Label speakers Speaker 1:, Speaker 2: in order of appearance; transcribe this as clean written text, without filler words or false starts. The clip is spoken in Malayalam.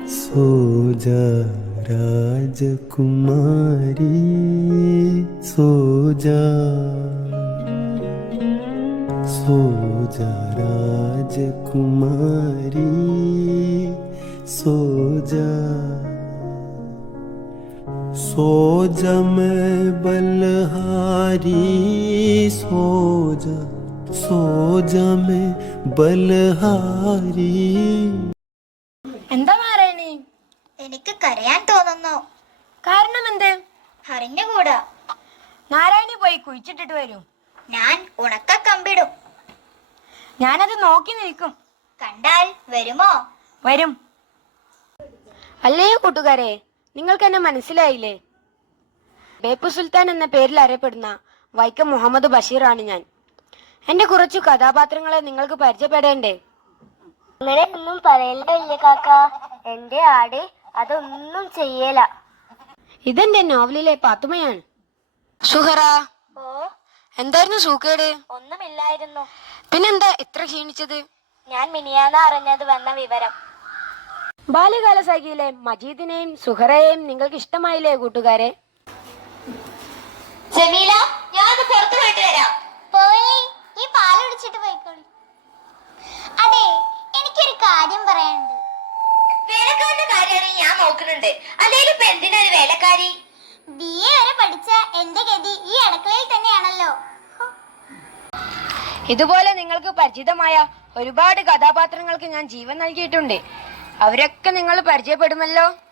Speaker 1: सोजा राजकुमारी सोजा सोजा राजकुमारी सोजा सोजा मैं बलहारी सोजा सोजा मैं बलहारी.
Speaker 2: എന്താ നാരായണി?
Speaker 3: എനിക്ക് കരയാൻ തോന്നുന്നു.
Speaker 2: കാരണം എന്ത്?
Speaker 3: അറിഞ്ഞുകൂടാ.
Speaker 2: നാരായണി പോയി കുഴിച്ചിട്ടിട്ട് വരൂ.
Speaker 3: ഞാൻ ഉണക്ക കമ്പിടും.
Speaker 2: ഞാനത് നോക്കി നിൽക്കും.
Speaker 3: കണ്ടാൽ വരുമോ?
Speaker 2: വരും. അല്ലേ കൂട്ടുകാരെ, നിങ്ങൾക്ക് എന്നെ മനസ്സിലായില്ലേ? ബേപ്പു സുൽത്താൻ എന്ന പേരിൽ അറിയപ്പെടുന്ന വൈക്കം മുഹമ്മദ് ബഷീറാണ് ഞാൻ. എന്റെ കുറച്ചു കഥാപാത്രങ്ങളെ നിങ്ങൾക്ക് പരിചയപ്പെടേണ്ടേ?
Speaker 4: അങ്ങനെ ഒന്നും പറയല്ല വലിയ കാക്ക. എന്റെ ആട് അതൊന്നും ചെയ്യല.
Speaker 2: ഇതെന്റെ നോവലിലെ പാത്തുമയാണ്. സുഹറ,
Speaker 4: ഓ,
Speaker 2: എന്തായിരുന്നു സൂക്കേട്?
Speaker 4: ഒന്നുമില്ലായിരുന്നു.
Speaker 2: പിന്നെന്താ ഇത്ര ക്ഷീണിച്ചത്?
Speaker 4: ഞാൻ മിനിയാന്ന് അറിഞ്ഞത് വന്ന വിവരം.
Speaker 2: ബാല്യകാല സഖിയിലെ മജീദിനെയും സുഹറയെയും നിങ്ങൾക്ക് ഇഷ്ടമായില്ലേ കൂട്ടുകാരെ?
Speaker 3: ജമീല, ഞാൻ പുറത്തു പോയിട്ട് വരാം.
Speaker 4: പോയി ഈ പാൽ കുടിച്ചിട്ട് പോയിക്കോളി. അതെ, എനിക്കൊരു കാര്യം പറയാനുണ്ട്.
Speaker 3: വേലക്കാരന്റെ കാര്യമാണ് ഞാൻ നോക്കുന്നുണ്ട്. അല്ലെങ്കിൽ ഇപ്പൊ എന്തിനാ ഒരു വേലക്കാരി?
Speaker 4: BA വരെ പഠിച്ച എന്റെ ഗതി ഈ അടുക്കളയിൽ തന്നെയാണല്ലോ.
Speaker 2: ഇതുപോലെ നിങ്ങൾക്ക് പരിചിതമായ ഒരുപാട് കഥാപാത്രങ്ങൾക്ക് ഞാൻ ജീവൻ നൽകിയിട്ടുണ്ട്. അവരൊക്കെ നിങ്ങൾ പരിചയപ്പെടുമല്ലോ.